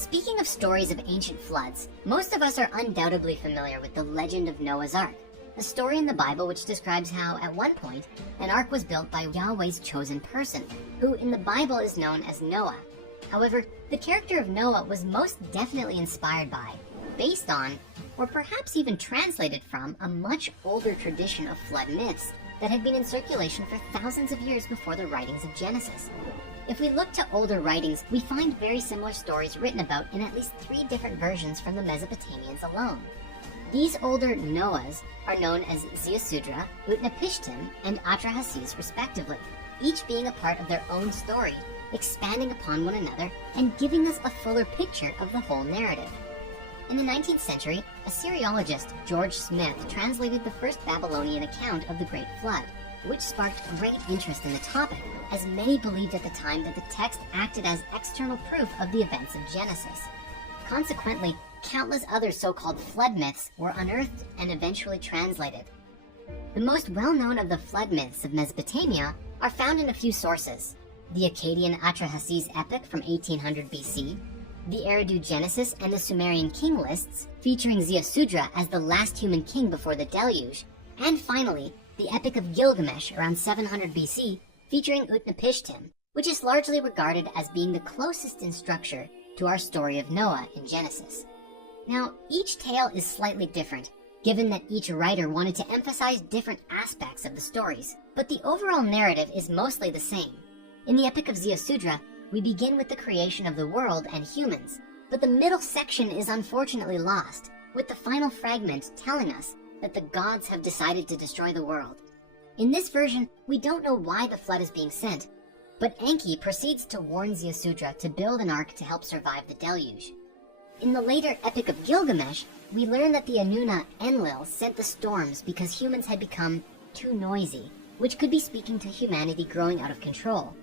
Speaking of stories of ancient floods, most of us are undoubtedly familiar with the legend of Noah's Ark, a story in the Bible which describes how, at one point, an ark was built by Yahweh's chosen person, who in the Bible is known as Noah. However, the character of Noah was most definitely inspired by, based on, or perhaps even translated from, a much older tradition of flood myths that had been in circulation for thousands of years before the writings of Genesis. If we look to older writings, we find very similar stories written about in at least 3 different versions from the Mesopotamians alone. These older Noahs are known as Ziusudra, Utnapishtim, and Atrahasis respectively, each being a part of their own story, expanding upon one another and giving us a fuller picture of the whole narrative. In the 19th century, Assyriologist George Smith translated the first Babylonian account of the Great Flood, which sparked great interest in the topic, as many believed at the time that the text acted as external proof of the events of Genesis. Consequently, countless other so-called flood myths were unearthed and eventually translated. The most well-known of the flood myths of Mesopotamia are found in a few sources: the Akkadian Atrahasis epic from 1800 BC, the Eridu Genesis and the Sumerian king lists, featuring Ziusudra as the last human king before the deluge, and finally, the Epic of Gilgamesh around 700 BC, featuring Utnapishtim, which is largely regarded as being the closest in structure to our story of Noah in Genesis. Now, each tale is slightly different, given that each writer wanted to emphasize different aspects of the stories, but the overall narrative is mostly the same. In the Epic of Ziusudra, we begin with the creation of the world and humans, but the middle section is unfortunately lost, with the final fragment telling us that the gods have decided to destroy the world. In this version, we don't know why the flood is being sent, but Enki proceeds to warn Ziusudra to build an ark to help survive the deluge. In the later Epic of Gilgamesh, we learn that the Anuna Enlil sent the storms because humans had become too noisy, which could be speaking to humanity growing out of control.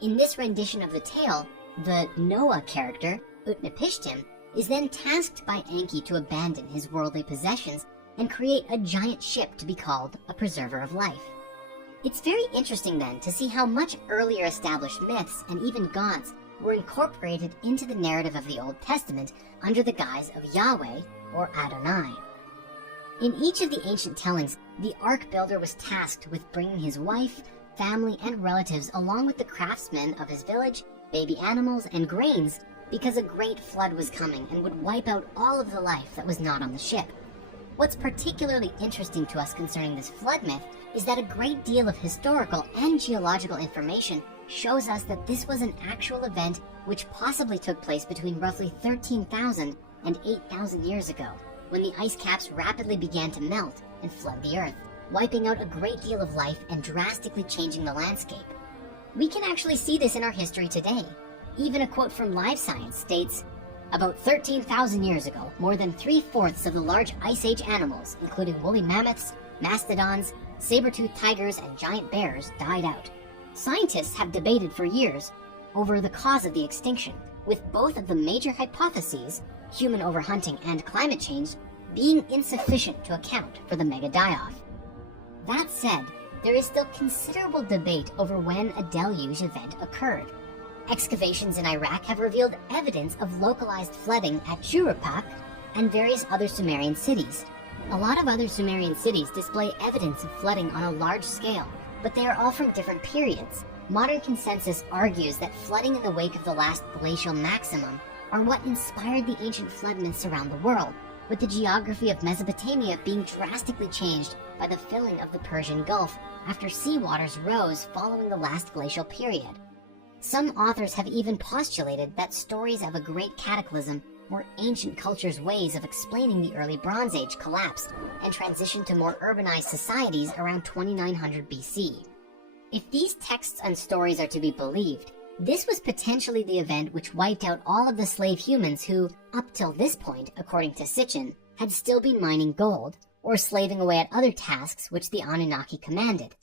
In this rendition of the tale, the Noah character, Utnapishtim, is then tasked by Enki to abandon his worldly possessions and create a giant ship to be called a preserver of life. It's very interesting then to see how much earlier established myths and even gods were incorporated into the narrative of the Old Testament under the guise of Yahweh or Adonai. In each of the ancient tellings, the ark builder was tasked with bringing his wife, family, and relatives along with the craftsmen of his village, baby animals, and grains, because a great flood was coming and would wipe out all of the life that was not on the ship. What's particularly interesting to us concerning this flood myth is that a great deal of historical and geological information shows us that this was an actual event which possibly took place between roughly 13,000 and 8,000 years ago, when the ice caps rapidly began to melt and flood the earth, wiping out a great deal of life and drastically changing the landscape. We can actually see this in our history today. Even a quote from Live Science states, "About 13,000 years ago, more than 3/4 of the large Ice Age animals, including woolly mammoths, mastodons, saber-toothed tigers, and giant bears, died out. Scientists have debated for years over the cause of the extinction, with both of the major hypotheses, human overhunting and climate change, being insufficient to account for the mega die-off." That said, there is still considerable debate over when a deluge event occurred. Excavations in Iraq have revealed evidence of localized flooding at Shuruppak and various other Sumerian cities. A lot of other Sumerian cities display evidence of flooding on a large scale, but they are all from different periods. Modern consensus argues that flooding in the wake of the last glacial maximum are what inspired the ancient flood myths around the world, with the geography of Mesopotamia being drastically changed by the filling of the Persian Gulf after seawaters rose following the last glacial period. Some authors have even postulated that stories of a great cataclysm were ancient cultures' ways of explaining the early Bronze Age collapse and transition to more urbanized societies around 2900 BC. If these texts and stories are to be believed, this was potentially the event which wiped out all of the slave humans who, up till this point, according to Sitchin, had still been mining gold or slaving away at other tasks which the Anunnaki commanded.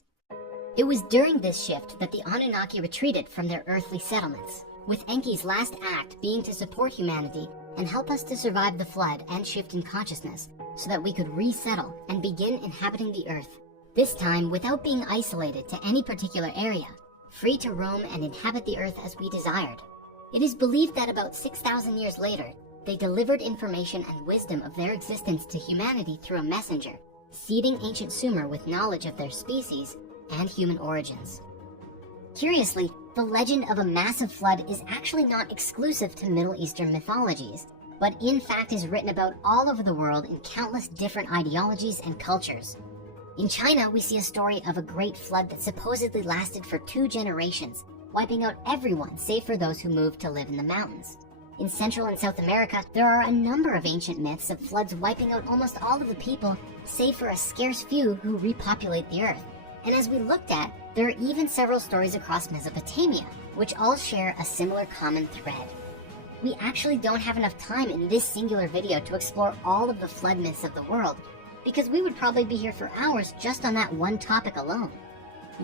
It was during this shift that the Anunnaki retreated from their earthly settlements, with Enki's last act being to support humanity and help us to survive the flood and shift in consciousness so that we could resettle and begin inhabiting the earth, this time without being isolated to any particular area, free to roam and inhabit the earth as we desired. It is believed that about 6,000 years later, they delivered information and wisdom of their existence to humanity through a messenger, seeding ancient Sumer with knowledge of their species and human origins. Curiously, the legend of a massive flood is actually not exclusive to Middle Eastern mythologies, but in fact is written about all over the world in countless different ideologies and cultures. In China, we see a story of a great flood that supposedly lasted for 2 generations, wiping out everyone save for those who moved to live in the mountains. In Central and South America, there are a number of ancient myths of floods wiping out almost all of the people, save for a scarce few who repopulate the earth. And as we looked at, there are even several stories across Mesopotamia, which all share a similar common thread. We actually don't have enough time in this singular video to explore all of the flood myths of the world, because we would probably be here for hours just on that one topic alone.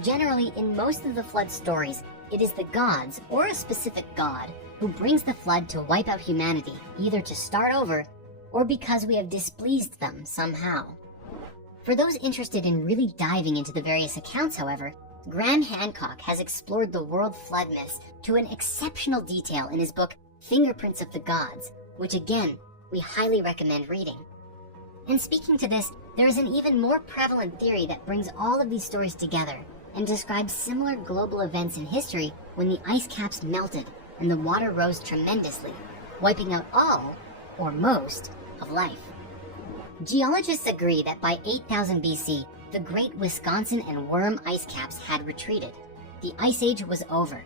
Generally, in most of the flood stories, it is the gods, or a specific god, who brings the flood to wipe out humanity, either to start over, or because we have displeased them somehow. For those interested in really diving into the various accounts, however, Graham Hancock has explored the world flood myths to an exceptional detail in his book, Fingerprints of the Gods, which again, we highly recommend reading. And speaking to this, there is an even more prevalent theory that brings all of these stories together and describes similar global events in history when the ice caps melted and the water rose tremendously, wiping out all, or most, of life. Geologists agree that by 8000 BC, the Great Wisconsin and Worm ice caps had retreated. The Ice Age was over.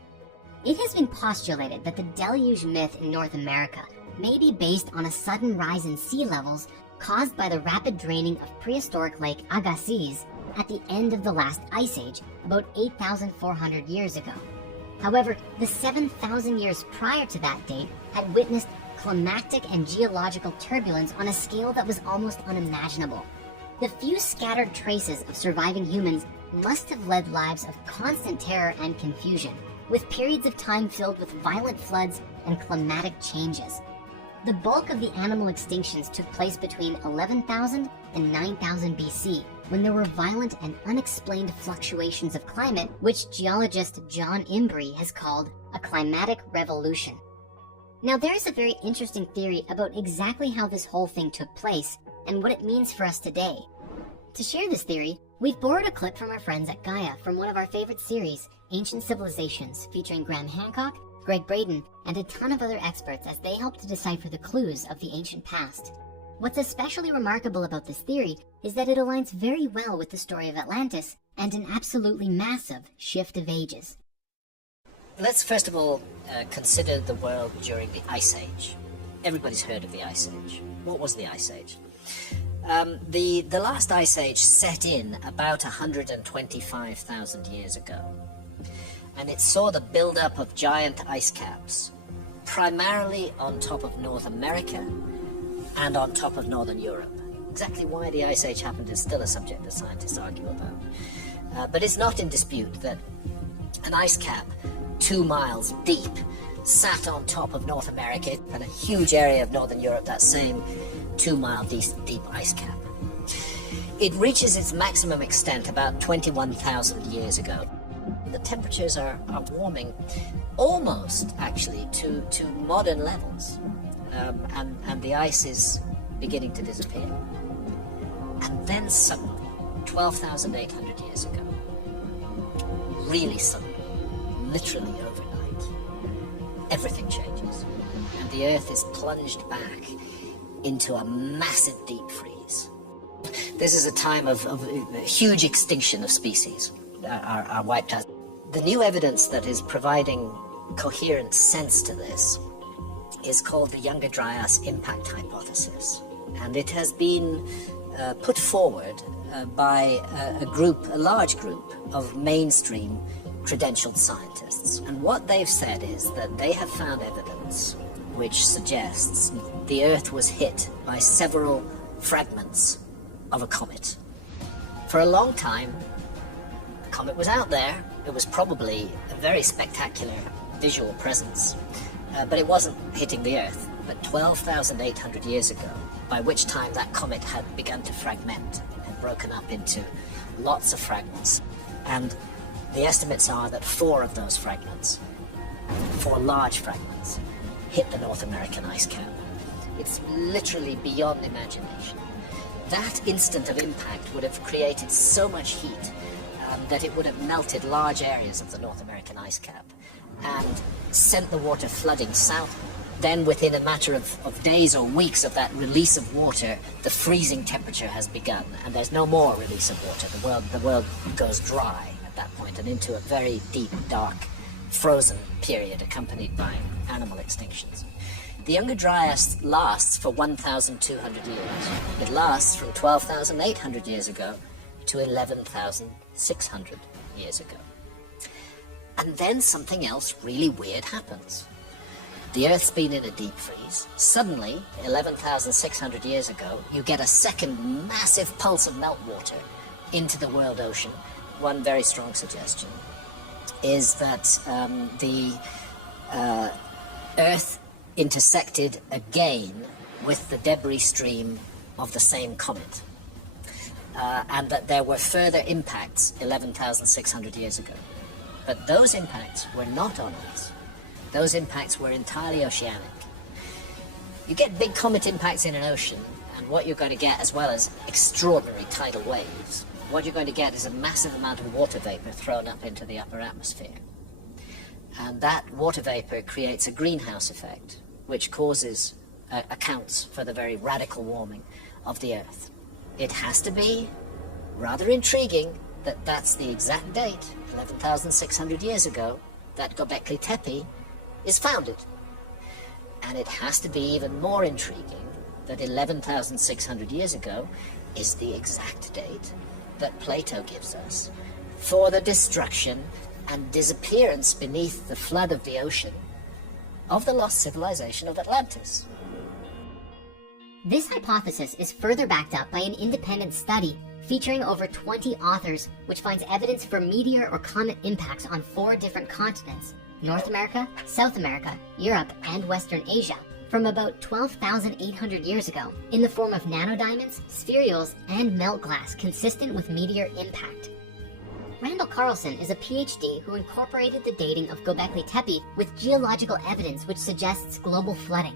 It has been postulated that the Deluge myth in North America may be based on a sudden rise in sea levels caused by the rapid draining of prehistoric Lake Agassiz at the end of the last Ice Age, about 8,400 years ago. However, the 7,000 years prior to that date had witnessed climactic and geological turbulence on a scale that was almost unimaginable. The few scattered traces of surviving humans must have led lives of constant terror and confusion, with periods of time filled with violent floods and climatic changes. The bulk of the animal extinctions took place between 11,000 and 9,000 BC, when there were violent and unexplained fluctuations of climate, which geologist John Imbrie has called a climatic revolution. Now, there is a very interesting theory about exactly how this whole thing took place and what it means for us today. To share this theory, we've borrowed a clip from our friends at Gaia from one of our favorite series, Ancient Civilizations, featuring Graham Hancock, Greg Braden, and a ton of other experts as they help to decipher the clues of the ancient past. What's especially remarkable about this theory is that it aligns very well with the story of Atlantis and an absolutely massive shift of ages. Let's first of all consider the world during the Ice Age. Everybody's heard of the Ice Age. What was the Ice Age? The last Ice Age set in about 125,000 years ago, and it saw the build-up of giant ice caps, primarily on top of North America and on top of Northern Europe. Exactly why the Ice Age happened is still a subject that scientists argue about. But it's not in dispute that an ice cap 2 miles deep sat on top of North America and a huge area of Northern Europe, that same 2 mile deep ice cap. It reaches its maximum extent about 21,000 years ago. The temperatures are warming almost actually to modern levels, and the ice is beginning to disappear. And then suddenly, 12,800 years ago, really suddenly, literally overnight, everything changes, and the Earth is plunged back into a massive deep freeze. This is a time of huge extinction of species are wiped out. The new evidence that is providing coherent sense to this is called the Younger Dryas impact hypothesis, and it has been put forward by a large group of mainstream credentialed scientists. And what they've said is that they have found evidence which suggests the Earth was hit by several fragments of a comet. For a long time, the comet was out there. It was probably a very spectacular visual presence, but it wasn't hitting the Earth. But 12,800 years ago, by which time that comet had begun to fragment and broken up into lots of fragments. And the estimates are that 4 of those fragments 4 large fragments hit the North American ice cap. It's literally beyond imagination. That instant of impact would have created so much heat that it would have melted large areas of the North American ice cap and sent the water flooding south. Then within a matter of days or weeks of that release of water, the freezing temperature has begun, and there's no more release of water. The world goes dry at that point and into a very deep, dark, frozen period accompanied by animal extinctions. The Younger Dryas lasts for 1,200 years. It lasts from 12,800 years ago to 11,600 years ago. And then something else really weird happens. The Earth's been in a deep freeze. Suddenly, 11,600 years ago, you get a second massive pulse of meltwater into the world ocean. One very strong suggestion is that the Earth intersected again with the debris stream of the same comet, and that there were further impacts 11,600 years ago. But those impacts were not on us. Those impacts were entirely oceanic. You get big comet impacts in an ocean, and what you're going to get, as well as extraordinary tidal waves, what you're going to get is a massive amount of water vapor thrown up into the upper atmosphere. And that water vapor creates a greenhouse effect, which accounts for the very radical warming of the Earth. It has to be rather intriguing that that's the exact date, 11,600 years ago, that Göbekli Tepe is founded. And it has to be even more intriguing that 11,600 years ago is the exact date that Plato gives us for the destruction and disappearance beneath the flood of the ocean of the lost civilization of Atlantis. This hypothesis is further backed up by an independent study featuring over 20 authors, which finds evidence for meteor or comet impacts on 4 different continents: North America, South America, Europe, and Western Asia, from about 12,800 years ago, in the form of nanodiamonds, spherules, and melt glass consistent with meteor impact. Randall Carlson is a PhD who incorporated the dating of Göbekli Tepe with geological evidence which suggests global flooding.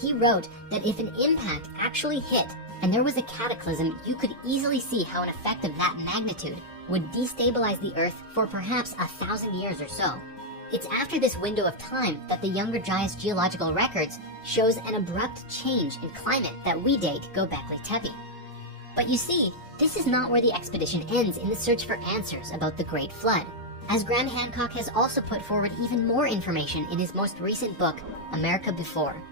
He wrote that if an impact actually hit and there was a cataclysm, you could easily see how an effect of that magnitude would destabilize the Earth for perhaps 1,000 years or so. It's after this window of time that the Younger Dryas geological records shows an abrupt change in climate that we date Göbekli Tepe. But you see, this is not where the expedition ends in the search for answers about the Great Flood, as Graham Hancock has also put forward even more information in his most recent book, America Before.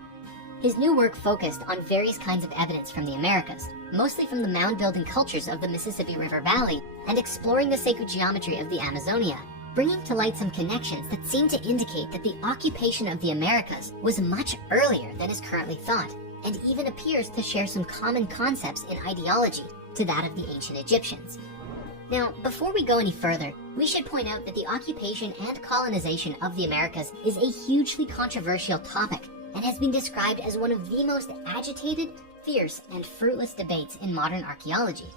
His new work focused on various kinds of evidence from the Americas, mostly from the mound-building cultures of the Mississippi River Valley, and exploring the sacred geometry of the Amazonia, bringing to light some connections that seem to indicate that the occupation of the Americas was much earlier than is currently thought, and even appears to share some common concepts in ideology to that of the ancient Egyptians. Now, before we go any further, we should point out that the occupation and colonization of the Americas is a hugely controversial topic, and has been described as one of the most agitated, fierce, and fruitless debates in modern archaeology.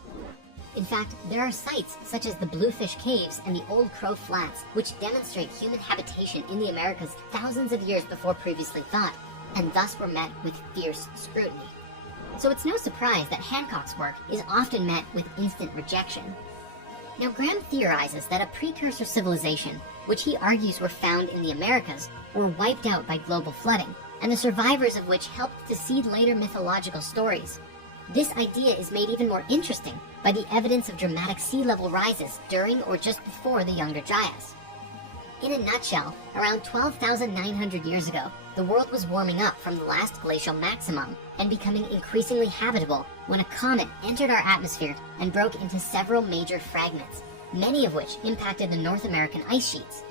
In fact, there are sites such as the Bluefish Caves and the Old Crow Flats which demonstrate human habitation in the Americas thousands of years before previously thought, and thus were met with fierce scrutiny. So it's no surprise that Hancock's work is often met with instant rejection. Now, Graham theorizes that a precursor civilization, which he argues were found in the Americas, were wiped out by global flooding, and the survivors of which helped to seed later mythological stories. This idea is made even more interesting by the evidence of dramatic sea level rises during or just before the Younger Dryas. In a nutshell, around 12,900 years ago, the world was warming up from the last glacial maximum and becoming increasingly habitable when a comet entered our atmosphere and broke into several major fragments, many of which impacted the North American ice sheets.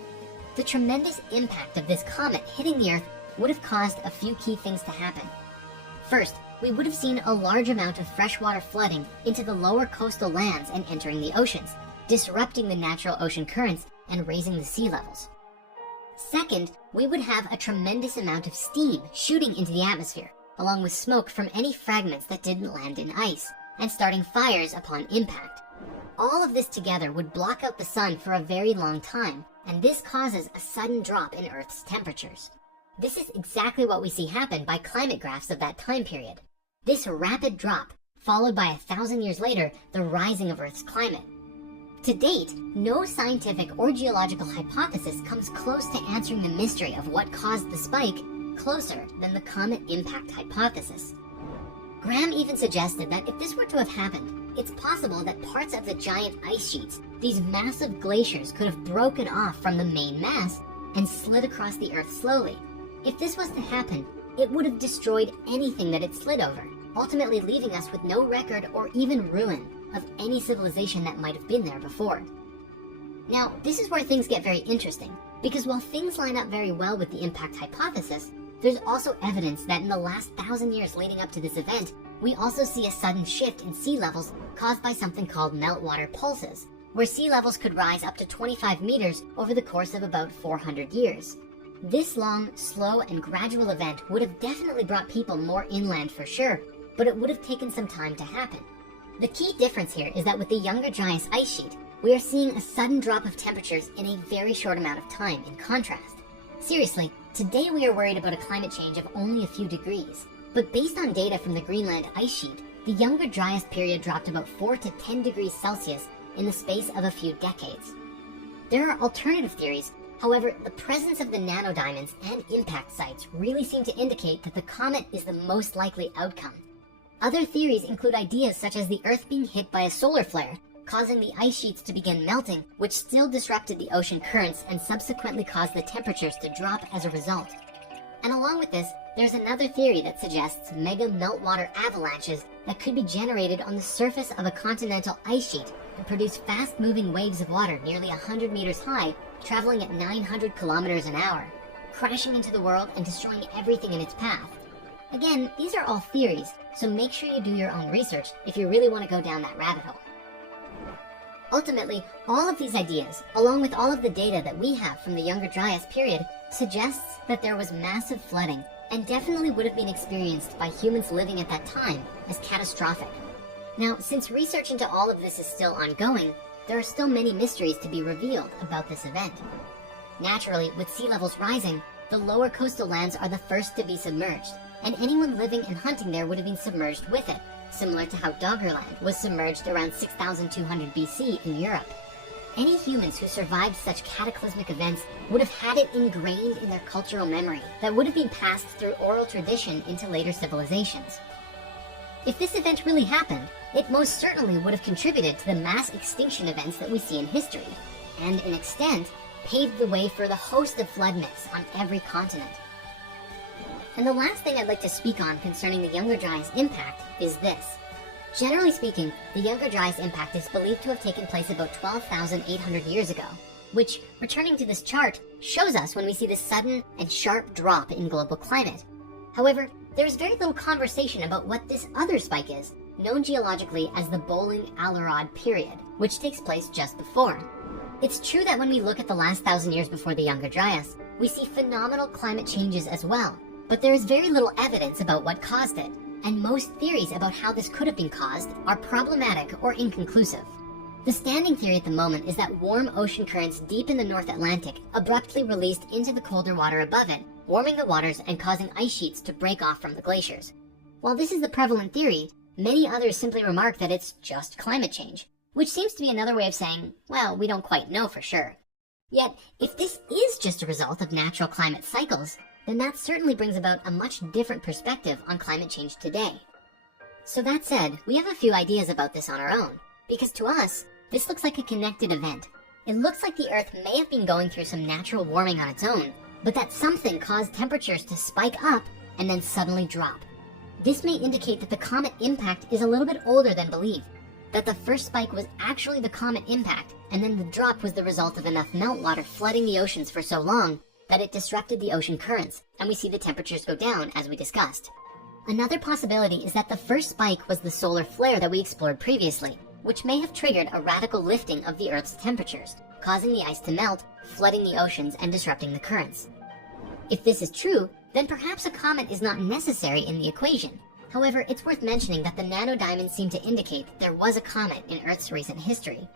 The tremendous impact of this comet hitting the Earth would have caused a few key things to happen. First, we would have seen a large amount of freshwater flooding into the lower coastal lands and entering the oceans, disrupting the natural ocean currents and raising the sea levels. Second, we would have a tremendous amount of steam shooting into the atmosphere, along with smoke from any fragments that didn't land in ice, and starting fires upon impact. All of this together would block out the sun for a very long time, and this causes a sudden drop in Earth's temperatures. This is exactly what we see happen by climate graphs of that time period. This rapid drop, followed by 1,000 years later, the rising of Earth's climate. To date, no scientific or geological hypothesis comes close to answering the mystery of what caused the spike closer than the comet impact hypothesis. Graham even suggested that if this were to have happened, it's possible that parts of the giant ice sheets, these massive glaciers, could have broken off from the main mass and slid across the Earth slowly. If this was to happen, it would have destroyed anything that it slid over, ultimately leaving us with no record or even ruin of any civilization that might have been there before. Now, this is where things get very interesting, because while things line up very well with the impact hypothesis, there's also evidence that in the last 1,000 years leading up to this event, we also see a sudden shift in sea levels caused by something called meltwater pulses, where sea levels could rise up to 25 meters over the course of about 400 years. This long, slow, and gradual event would have definitely brought people more inland for sure, but it would have taken some time to happen. The key difference here is that with the Younger Dryas ice sheet, we are seeing a sudden drop of temperatures in a very short amount of time in contrast. Seriously, today we are worried about a climate change of only a few degrees, but based on data from the Greenland ice sheet, the Younger Dryas period dropped about 4 to 10 degrees Celsius in the space of a few decades. There are alternative theories. However, the presence of the nanodiamonds and impact sites really seem to indicate that the comet is the most likely outcome. Other theories include ideas such as the Earth being hit by a solar flare, causing the ice sheets to begin melting, which still disrupted the ocean currents and subsequently caused the temperatures to drop as a result. And along with this, there's another theory that suggests mega meltwater avalanches that could be generated on the surface of a continental ice sheet and produce fast-moving waves of water nearly 100 meters high, traveling at 900 kilometers an hour, crashing into the world and destroying everything in its path. Again, these are all theories, so make sure you do your own research if you really want to go down that rabbit hole. Ultimately, all of these ideas, along with all of the data that we have from the Younger Dryas period, suggests that there was massive flooding and definitely would have been experienced by humans living at that time as catastrophic. Now, since research into all of this is still ongoing, there are still many mysteries to be revealed about this event. Naturally, with sea levels rising, the lower coastal lands are the first to be submerged, and anyone living and hunting there would have been submerged with it, similar to how Doggerland was submerged around 6,200 BC in Europe. Any humans who survived such cataclysmic events would have had it ingrained in their cultural memory that would have been passed through oral tradition into later civilizations. If this event really happened, it most certainly would have contributed to the mass extinction events that we see in history, and in extent, paved the way for the host of flood myths on every continent. And the last thing I'd like to speak on concerning the Younger Dryas impact is this. Generally speaking, the Younger Dryas impact is believed to have taken place about 12,800 years ago, which, returning to this chart, shows us when we see this sudden and sharp drop in global climate. However, there is very little conversation about what this other spike is, known geologically as the Bowling-Alerod period, which takes place just before. It's true that when we look at the last 1,000 years before the Younger Dryas, we see phenomenal climate changes as well, but there is very little evidence about what caused it, and most theories about how this could have been caused are problematic or inconclusive. The standing theory at the moment is that warm ocean currents deep in the North Atlantic abruptly released into the colder water above it, warming the waters and causing ice sheets to break off from the glaciers. While this is the prevalent theory, many others simply remark that it's just climate change, which seems to be another way of saying, well, we don't quite know for sure. Yet, if this is just a result of natural climate cycles, then that certainly brings about a much different perspective on climate change today. So that said, we have a few ideas about this on our own, because to us, this looks like a connected event. It looks like the Earth may have been going through some natural warming on its own, but that something caused temperatures to spike up and then suddenly drop. This may indicate that the comet impact is a little bit older than believed, that the first spike was actually the comet impact, and then the drop was the result of enough meltwater flooding the oceans for so long that it disrupted the ocean currents, and we see the temperatures go down as we discussed. Another possibility is that the first spike was the solar flare that we explored previously, which may have triggered a radical lifting of the Earth's temperatures, causing the ice to melt, flooding the oceans and disrupting the currents. If this is true, then perhaps a comet is not necessary in the equation. However, it's worth mentioning that the nanodiamonds seem to indicate that there was a comet in Earth's recent history.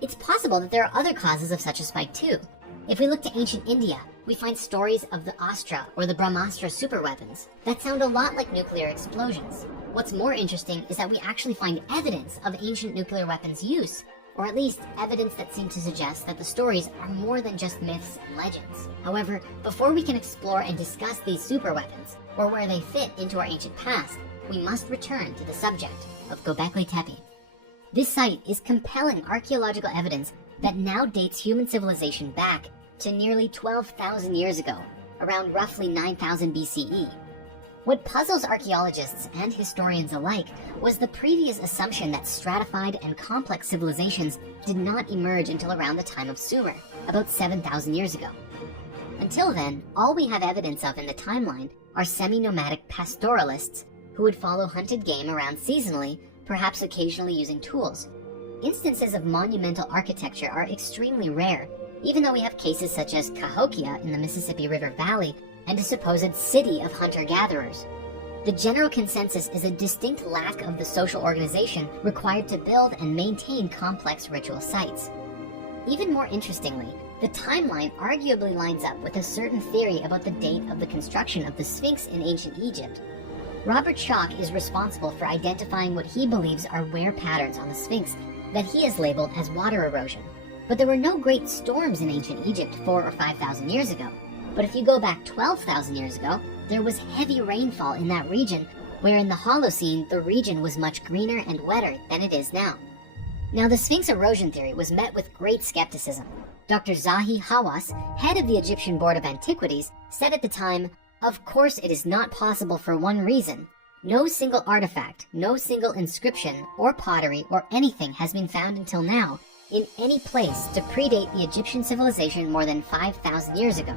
It's possible that there are other causes of such a spike too. If we look to ancient India, we find stories of the Astra or the Brahmastra superweapons that sound a lot like nuclear explosions. What's more interesting is that we actually find evidence of ancient nuclear weapons use, or at least evidence that seems to suggest that the stories are more than just myths and legends. However, before we can explore and discuss these superweapons, or where they fit into our ancient past, we must return to the subject of Göbekli Tepe. This site is compelling archaeological evidence that now dates human civilization back to nearly 12,000 years ago, around roughly 9,000 BCE. What puzzles archaeologists and historians alike was the previous assumption that stratified and complex civilizations did not emerge until around the time of Sumer, about 7,000 years ago. Until then, all we have evidence of in the timeline are semi-nomadic pastoralists who would follow hunted game around seasonally, perhaps occasionally using tools. Instances of monumental architecture are extremely rare, even though we have cases such as Cahokia in the Mississippi River Valley and a supposed city of hunter-gatherers. The general consensus is a distinct lack of the social organization required to build and maintain complex ritual sites. Even more interestingly, the timeline arguably lines up with a certain theory about the date of the construction of the Sphinx in ancient Egypt. Robert Schoch is responsible for identifying what he believes are wear patterns on the Sphinx that he has labeled as water erosion. But there were no great storms in ancient Egypt 4,000 or 5,000 years ago. But if you go back 12,000 years ago, there was heavy rainfall in that region, where in the Holocene, the region was much greener and wetter than it is now. Now, the Sphinx erosion theory was met with great skepticism. Dr. Zahi Hawass, head of the Egyptian Board of Antiquities, said at the time, "Of course it is not possible for one reason. No single artifact, no single inscription, or pottery, or anything has been found until now in any place to predate the Egyptian civilization more than 5,000 years ago."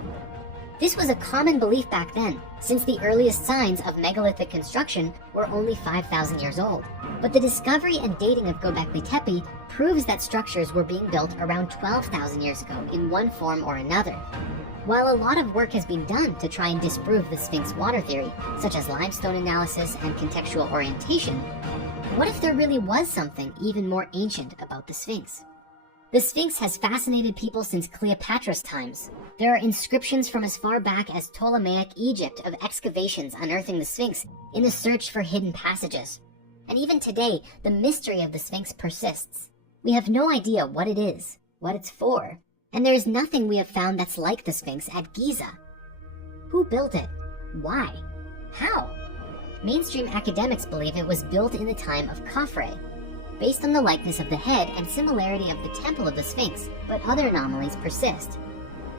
This was a common belief back then, since the earliest signs of megalithic construction were only 5,000 years old. But the discovery and dating of Göbekli Tepe proves that structures were being built around 12,000 years ago in one form or another. While a lot of work has been done to try and disprove the Sphinx water theory, such as limestone analysis and contextual orientation, what if there really was something even more ancient about the Sphinx? The Sphinx has fascinated people since Cleopatra's times. There are inscriptions from as far back as Ptolemaic Egypt of excavations unearthing the Sphinx in the search for hidden passages. And even today, the mystery of the Sphinx persists. We have no idea what it is, what it's for, and there is nothing we have found that's like the Sphinx at Giza. Who built it? Why? How? Mainstream academics believe it was built in the time of Khafre, based on the likeness of the head and similarity of the temple of the Sphinx, but other anomalies persist.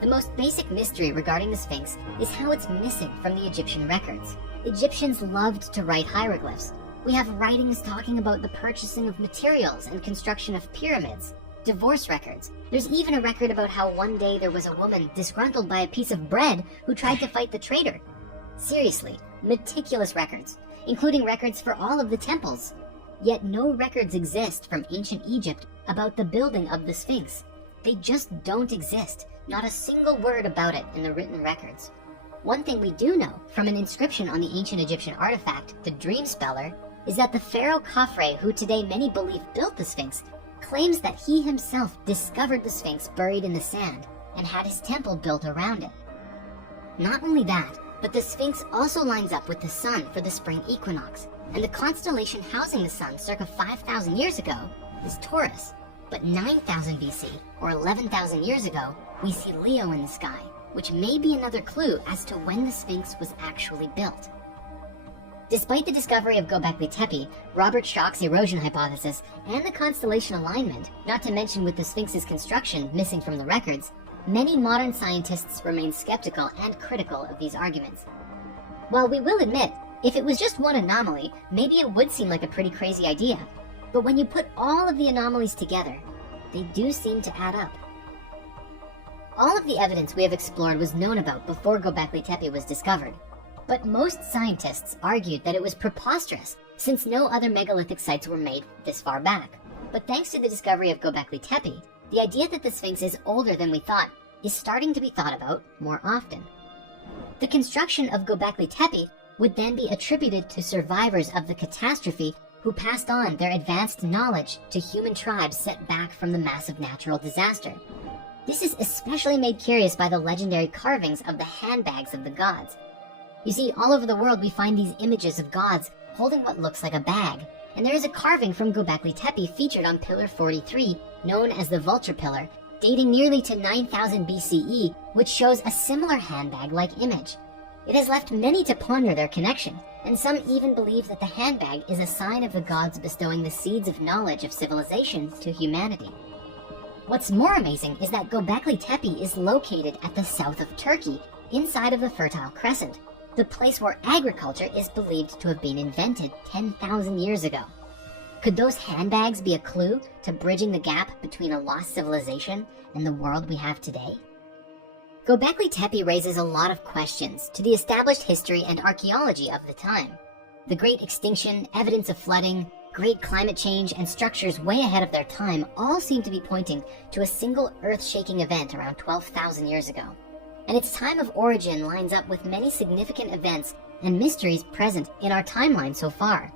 The most basic mystery regarding the Sphinx is how it's missing from the Egyptian records. Egyptians loved to write hieroglyphs. We have writings talking about the purchasing of materials and construction of pyramids, divorce records. There's even a record about how one day there was a woman disgruntled by a piece of bread who tried to fight the traitor. Seriously, meticulous records, including records for all of the temples. Yet no records exist from ancient Egypt about the building of the Sphinx. They just don't exist. Not a single word about it in the written records. One thing we do know from an inscription on the ancient Egyptian artifact, the Dream Speller, is that the pharaoh Khafre, who today many believe built the Sphinx, claims that he himself discovered the Sphinx buried in the sand and had his temple built around it. Not only that, but the Sphinx also lines up with the sun for the spring equinox, and the constellation housing the sun circa 5,000 years ago is Taurus. But 9,000 BC, or 11,000 years ago, we see Leo in the sky, which may be another clue as to when the Sphinx was actually built. Despite the discovery of Göbekli Tepe, Robert Schoch's erosion hypothesis, and the constellation alignment, not to mention with the Sphinx's construction missing from the records, many modern scientists remain skeptical and critical of these arguments. While we will admit, if it was just one anomaly, maybe it would seem like a pretty crazy idea. But when you put all of the anomalies together, they do seem to add up. All of the evidence we have explored was known about before Göbekli Tepe was discovered. But most scientists argued that it was preposterous, since no other megalithic sites were made this far back. But thanks to the discovery of Göbekli Tepe, the idea that the Sphinx is older than we thought is starting to be thought about more often. The construction of Göbekli Tepe would then be attributed to survivors of the catastrophe who passed on their advanced knowledge to human tribes set back from the massive natural disaster. This is especially made curious by the legendary carvings of the handbags of the gods. You see, all over the world we find these images of gods holding what looks like a bag, and there is a carving from Göbekli Tepe featured on Pillar 43, known as the Vulture Pillar, dating nearly to 9000 BCE, which shows a similar handbag-like image. It has left many to ponder their connection, and some even believe that the handbag is a sign of the gods bestowing the seeds of knowledge of civilization to humanity. What's more amazing is that Göbekli Tepe is located at the south of Turkey, inside of the Fertile Crescent, the place where agriculture is believed to have been invented 10,000 years ago. Could those handbags be a clue to bridging the gap between a lost civilization and the world we have today? Göbekli Tepe raises a lot of questions to the established history and archaeology of the time. The Great Extinction, evidence of flooding, great climate change, and structures way ahead of their time all seem to be pointing to a single earth-shaking event around 12,000 years ago. And its time of origin lines up with many significant events and mysteries present in our timeline so far.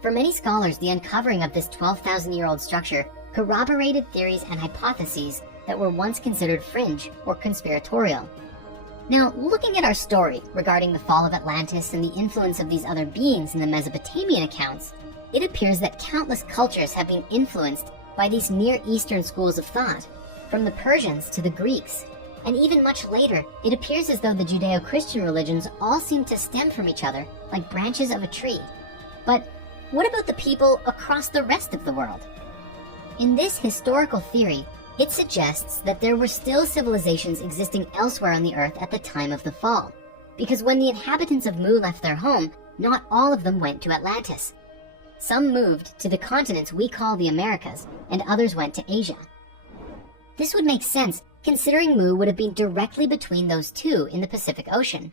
For many scholars, the uncovering of this 12,000-year-old structure corroborated theories and hypotheses that were once considered fringe or conspiratorial. Now, looking at our story regarding the fall of Atlantis and the influence of these other beings in the Mesopotamian accounts, it appears that countless cultures have been influenced by these Near Eastern schools of thought, from the Persians to the Greeks. And even much later, it appears as though the Judeo-Christian religions all seem to stem from each other like branches of a tree. But what about the people across the rest of the world? In this historical theory, it suggests that there were still civilizations existing elsewhere on the Earth at the time of the fall, because when the inhabitants of Mu left their home, not all of them went to Atlantis. Some moved to the continents we call the Americas, and others went to Asia. This would make sense, considering Mu would have been directly between those two in the Pacific Ocean.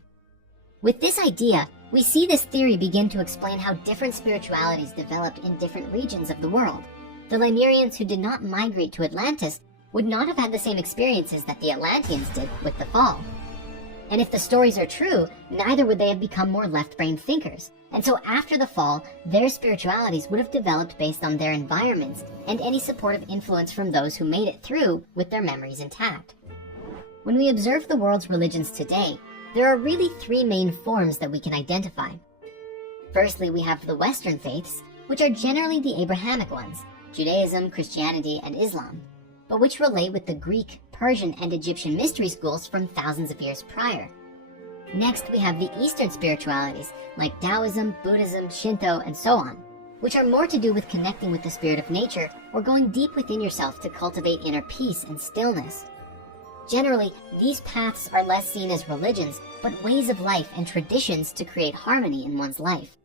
With this idea, we see this theory begin to explain how different spiritualities developed in different regions of the world. The Lemurians who did not migrate to Atlantis would not have had the same experiences that the Atlanteans did with the fall. And if the stories are true, neither would they have become more left-brain thinkers. And so after the fall, their spiritualities would have developed based on their environments and any supportive influence from those who made it through with their memories intact. When we observe the world's religions today, there are really three main forms that we can identify. Firstly, we have the Western faiths, which are generally the Abrahamic ones, Judaism, Christianity, and Islam, but which relate with the Greek, Persian, and Egyptian mystery schools from thousands of years prior. Next, we have the Eastern spiritualities, like Taoism, Buddhism, Shinto, and so on, which are more to do with connecting with the spirit of nature or going deep within yourself to cultivate inner peace and stillness. Generally, these paths are less seen as religions, but ways of life and traditions to create harmony in one's life.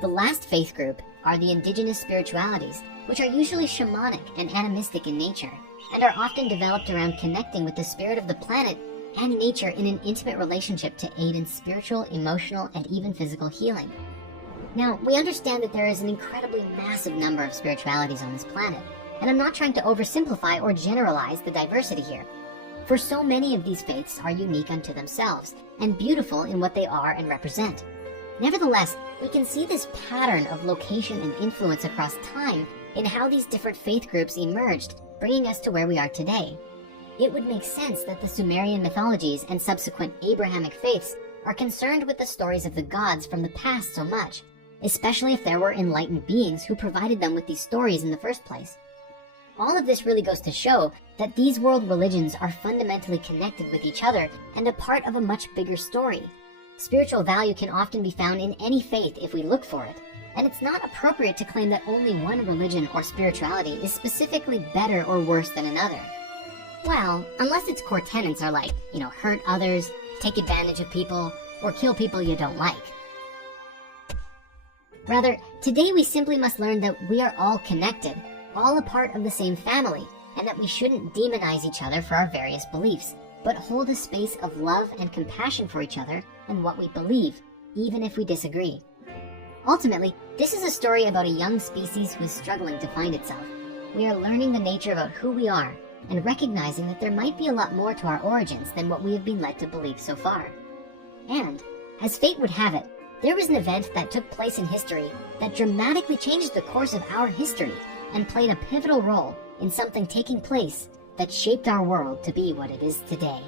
The last faith group are the indigenous spiritualities, which are usually shamanic and animistic in nature, and are often developed around connecting with the spirit of the planet and nature in an intimate relationship to aid in spiritual, emotional, and even physical healing. Now, we understand that there is an incredibly massive number of spiritualities on this planet, and I'm not trying to oversimplify or generalize the diversity here. For so many of these faiths are unique unto themselves, and beautiful in what they are and represent. Nevertheless, we can see this pattern of location and influence across time in how these different faith groups emerged, bringing us to where we are today. It would make sense that the Sumerian mythologies and subsequent Abrahamic faiths are concerned with the stories of the gods from the past so much, especially if there were enlightened beings who provided them with these stories in the first place. All of this really goes to show that these world religions are fundamentally connected with each other and a part of a much bigger story. Spiritual value can often be found in any faith if we look for it, and it's not appropriate to claim that only one religion or spirituality is specifically better or worse than another. Well, unless its core tenets are like, hurt others, take advantage of people, or kill people you don't like. Rather, today we simply must learn that we are all connected, all a part of the same family, and that we shouldn't demonize each other for our various beliefs, but hold a space of love and compassion for each other and what we believe, even if we disagree. Ultimately, this is a story about a young species who is struggling to find itself. We are learning the nature about who we are, and recognizing that there might be a lot more to our origins than what we have been led to believe so far. And, as fate would have it, there was an event that took place in history that dramatically changed the course of our history and played a pivotal role in something taking place that shaped our world to be what it is today.